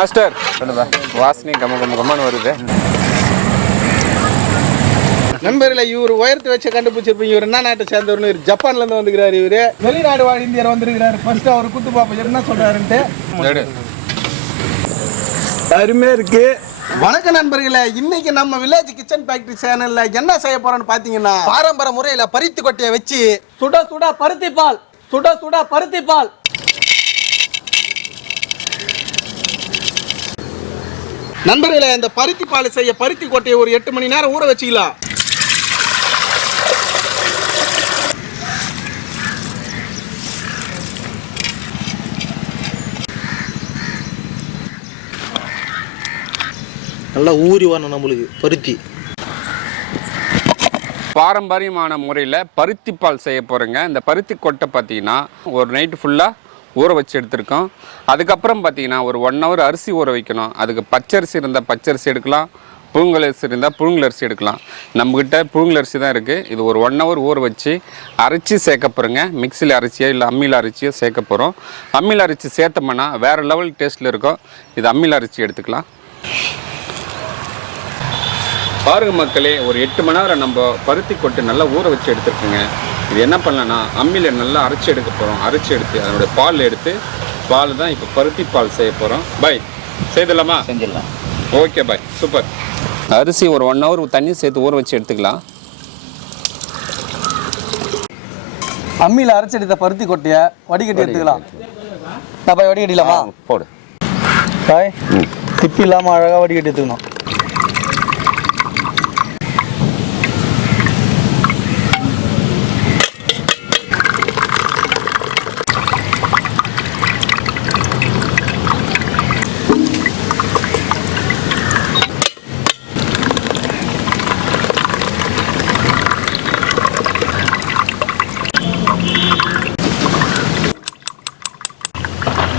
Master சொல்லுப்பா. வாசனை கம்மன்னு வருது. நண்பர்களை இவர் உயரத்தை வச்சு கண்டுபிடிச்சிருப்பீங்க. இவர் என்ன நாட்டை சேர்ந்தவர்னு இவர் ஜப்பான்ல இருந்து வந்துக்கிறாரு. இவரு வெளிநாடு வாழ் இந்தியர் வந்திருக்கிறாரு. ஃபர்ஸ்ட் அவர் குத்து பாப்பா என்ன சொல்றாருன்ட்டு அருமையா இருக்கு. வணக்கம் நண்பர்களே, இன்னைக்கு நம்ம வில்லேஜ் கிச்சன் ஃபேக்டரி சேனல்ல என்ன செய்ய போறோம்னு பாத்தீங்கன்னா, பாரம்பரிய முறையில பருத்தி கொட்டையை வச்சு சுட சுட பருத்தி பால் நண்பர்களே, இந்த பருத்தி பால் செய்ய பருத்தி கொட்டையை ஒரு 8 மணி நேரம் ஊற வச்சுக்கலாம். நல்லா ஊறி வரணும் நம்மளுக்கு பருத்தி. பாரம்பரியமான முறையில் பருத்தி பால் செய்ய போகிறேங்க. இந்த பருத்தி கொட்டை பார்த்தீங்கன்னா ஒரு நைட்டு ஃபுல்லாக ஊற வச்சு எடுத்துருக்கோம். அதுக்கப்புறம் பார்த்தீங்கன்னா ஒரு 1 hour அரிசி ஊற வைக்கணும். அதுக்கு பச்சரிசி இருந்தால் பச்சரிசி எடுக்கலாம், புழுங்கல் அரிசி இருந்தால் புழுங்கல் அரிசி எடுக்கலாம். நம்மக்கிட்ட புழுங்கல் அரிசி தான் இருக்குது. இது ஒரு 1 hour ஊற வச்சு அரைச்சி சேர்க்க போகிறோங்க. மிக்சியில் அரைச்சியோ இல்லை அம்மியில் அரைச்சியோ சேர்க்க போகிறோம். அம்மியில் அரைச்சி சேர்த்தோம்னா வேறு லெவல் டேஸ்ட்டில் இருக்கும். இது அம்மியில் அரைச்சி எடுத்துக்கலாம். பாருங்க மக்களே, ஒரு 8 மணி நேரம் நம்ம பருத்தி கொட்டு நல்லா ஊற வச்சு எடுத்துருக்குங்க. இது என்ன பண்ணலான்னா அம்மியில் நல்லா அரைச்சி எடுக்க போகிறோம். அரைச்சி எடுத்து அதனுடைய பால் எடுத்து பால் தான் இப்போ பருத்தி பால் செய்ய போகிறோம். பாய் செய்திடலாமா? செஞ்சிடலாம். Okay bye, super. அரிசி ஒரு 1 hour தண்ணி சேர்த்து ஊற வச்சு எடுத்துக்கலாம். அம்மியில் அரைச்சி எடுத்த பருத்தி கொட்டையை வடிகட்டி எடுத்துக்கலாம். நான் போய் வடிகட்டிலாமா? போடு பாய். திப்பி இல்லாமல் அழகாக வடிகட்டி எடுத்துக்கணும்.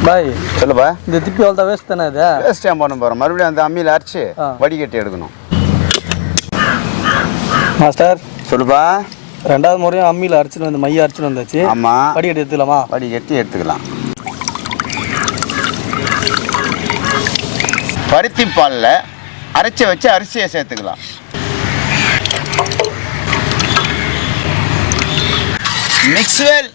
பாய் சொல்லுப்பா. இந்த திப்பி அவ்வளோ வேஸ்ட் தானே? இது வேஸ்ட் ஏன் பண்ண போகிறோம்? மறுபடியும் அந்த அம்மியில் அரைச்சி வடிகட்டி எடுக்கணும். மாஸ்டர் சொல்லுப்பா. 2வது முறையும் அம்மியில் அரைச்சிட்டு வந்து மைய அரைச்சிட்டு வந்தாச்சு. ஆமாம், வடிகட்டி எடுத்துக்கலாமா? வடிகட்டி எடுத்துக்கலாம். பருத்தி பாலில் அரைச்சி வச்சு அரிசியை சேர்த்துக்கலாம். மிக்ஸ்வெல்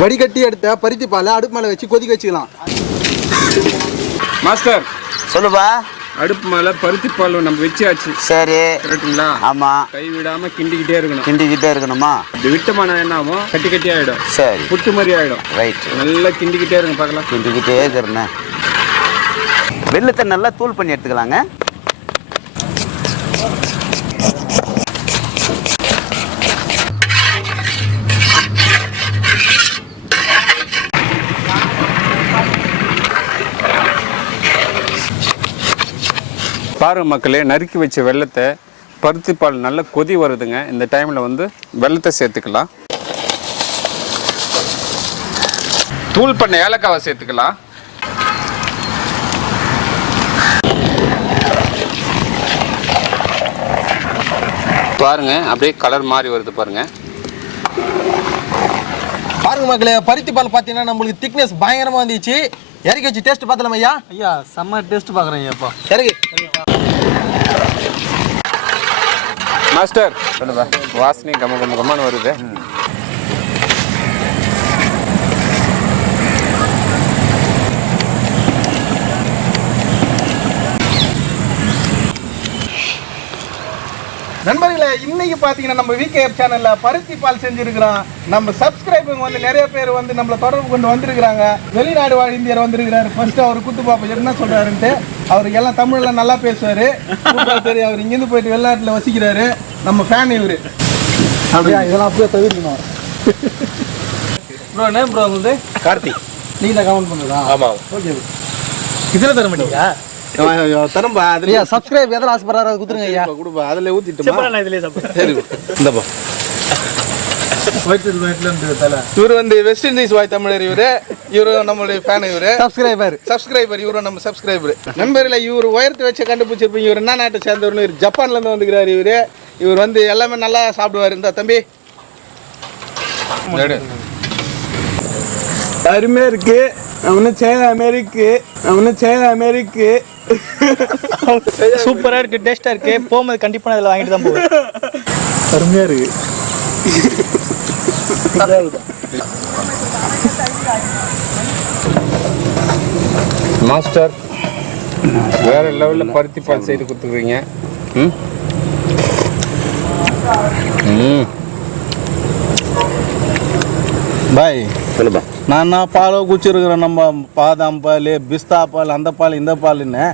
வடிகட்டி எடுத்த பருத்தி பாலை அடுப்பு மேலே வச்சு கொதிக்க வச்சுக்கலாம். மாஸ்டர் சொல்லுப்பா. அடுப்பு மேலே பருத்தி பால் நம்ம வச்சாச்சு. சரி, கரெக்டுங்களா? ஆமாம். கை விடாமல் கிண்டிக்கிட்டே இருக்கணும். கிண்டிக்கிட்டே இருக்கணுமா? இது விட்டமான என்ன ஆகும்? கட்டி ஆகிடும். சரி, புட்டு மாதிரி ஆகிடும். ரைட். நல்லா கிண்டிக்கிட்டே இருங்க பார்க்கலாம். கிண்டிக்கிட்டே இருக்கிறேன். வெள்ளத்தை நல்லா தூள் பண்ணி எடுத்துக்கலாங்க. பாருங்க மக்களே, நறுக்கி வச்ச வெள்ளத்தை பருத்தி பால் நல்லா கொதி வருதுங்க. இந்த டைமில் வந்து வெள்ளத்தை சேர்த்துக்கலாம். தூள் பண்ண ஏலக்காவை சேர்த்துக்கலாம். பாருங்க அப்படியே கலர் மாறி வருது பாருங்க. பாருங்க மக்களே, பருத்தி பால் பார்த்தீங்கன்னா நம்மளுக்கு திக்னஸ் பயங்கரமாக வந்துச்சு. இறக்கி வச்சு டேஸ்ட் பார்த்தலாம் ஐயா. ஐயா செம்ம டேஸ்ட் பார்க்குறேன் ஐயாப்பா. இறக்கி மாஸ்டர் சொல்லுப்பா. வாசனை கம்மன்னு வருது. நண்பர்களே, இன்னைக்கு பார்த்தீங்கன்னா நம்ம விகேஎஃப் சேனலில் பருத்தி பால் செஞ்சுருக்கிறோம். நம்ம சப்ஸ்கிரைபர் வந்து நிறைய பேர் வந்து நம்மளை தொடர்பு கொண்டு வந்திருக்கிறாங்க. வெளிநாடு வாழ் இந்தியர் வந்திருக்கிறாரு. ஃபர்ஸ்ட் அவர் குத்து பாப்பா என்ன சொல்கிறாருன்ட்டு. அவருக்கு எல்லாம் தமிழில் நல்லா பேசுவார். தெரியும், அவர் இங்கேருந்து போயிட்டு வெளிநாட்டில் வசிக்கிறாரு. நம்ம ஃபேன் இவர். அப்படியா? இதெல்லாம் அப்படியே தவிர்க்கணும். ப்ரோ நேம் ப்ரோ வந்து கார்த்தி. நீங்கள் தான் கமெண்ட் பண்ணுறதா? ஆமாம். ஓகே. இதில் தர மாட்டீங்களா? தரம்பா. அதுல சப்ஸ்கிரைப் எதனா ஆசைப்படுறாரு அது குடுங்க ஐயா. குடுப்பா. அதுல ஊத்திட்டோமா? நான் இதுலயே சாப்பிடுறேன். சரி இந்தப்பா. இவர் வந்து வெஸ்ட் இண்டீஸ் வாய் தமிழர். இவரு நம்மளுடைய ஃபேன். இவரு சப்ஸ்கிரைபர். இவரு நம்ம சப்ஸ்கிரைபர். நண்பர்களே, இவர் உயரத்தை வச்சு கண்டுபிடிச்சிருப்பீங்க. இவர் என்ன நாட்டை சேர்ந்தவர்னு இவர் ஜப்பான்ல இருந்து வந்துக்கிறாரு. இவர் வந்து எல்லாமே நல்லா சாப்பிடுவார். இந்த தம்பி அருமையாக இருக்கு. அவனும் செய்யலாமே இருக்கு. சூப்பராக இருக்கு, டேஸ்ட்டாக இருக்கு. போகும்போது கண்டிப்பாக நான் இதில் வாங்கிட்டு தான் போவேன். அருமையாக இருக்கு. மாஸ்டர் வேற லெவலில் பருத்தி பால் செய்து கொடுத்துருக்கீங்க. பாய் சொல்லுப்பா. நான் பாலோ குச்சிருக்கிறேன். நம்ம பாதாம் பால், பிஸ்தா பால், அந்த பால் இந்த பால்னு.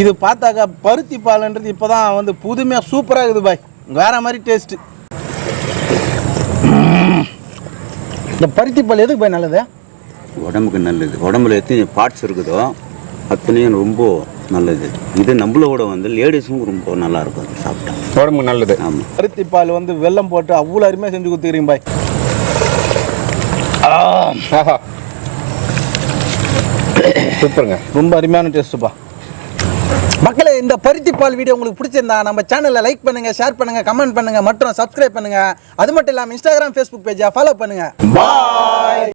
இது பார்த்தாக்கா பருத்தி பால்ன்றது இப்போ தான் வந்து புதுமையாக சூப்பராக இருக்குது பாய். வேறு மாதிரி டேஸ்ட்டு. இந்த பருத்தி பால் எதுக்கு பாய் நல்லது? உடம்புக்கு நல்லது. உடம்புல எத்தனை பார்ட்ஸ் இருக்குதோ அத்தனையும் ரொம்ப நல்லது. இது நம்மளோட வந்து லேடிஸும் ரொம்ப நல்லா இருக்கும் சாப்பிட்டா. உடம்புக்கு நல்லது. ஆமாம். பருத்தி பால் வந்து வெல்லம் போட்டு அவ்வளோ அருமையாக செஞ்சு கொடுத்துக்கிறீங்க பாய். சூப்பருங்க, ரொம்ப அருமையான டேஸ்ட்டுப்பா. மக்களே, இந்த பருத்தி பால் வீடியோ உங்களுக்கு பிடிச்சிருந்தா நம்ம சேனலில் லைக் பண்ணுங்க, ஷேர் பண்ணுங்க, கமெண்ட் பண்ணுங்க மற்றும் சப்ஸ்கிரைப் பண்ணுங்க. அது மட்டும் இல்லாமல் இன்ஸ்டாகிராம், ஃபேஸ்புக் பேஜை ஃபாலோ பண்ணுங்க. பாய்.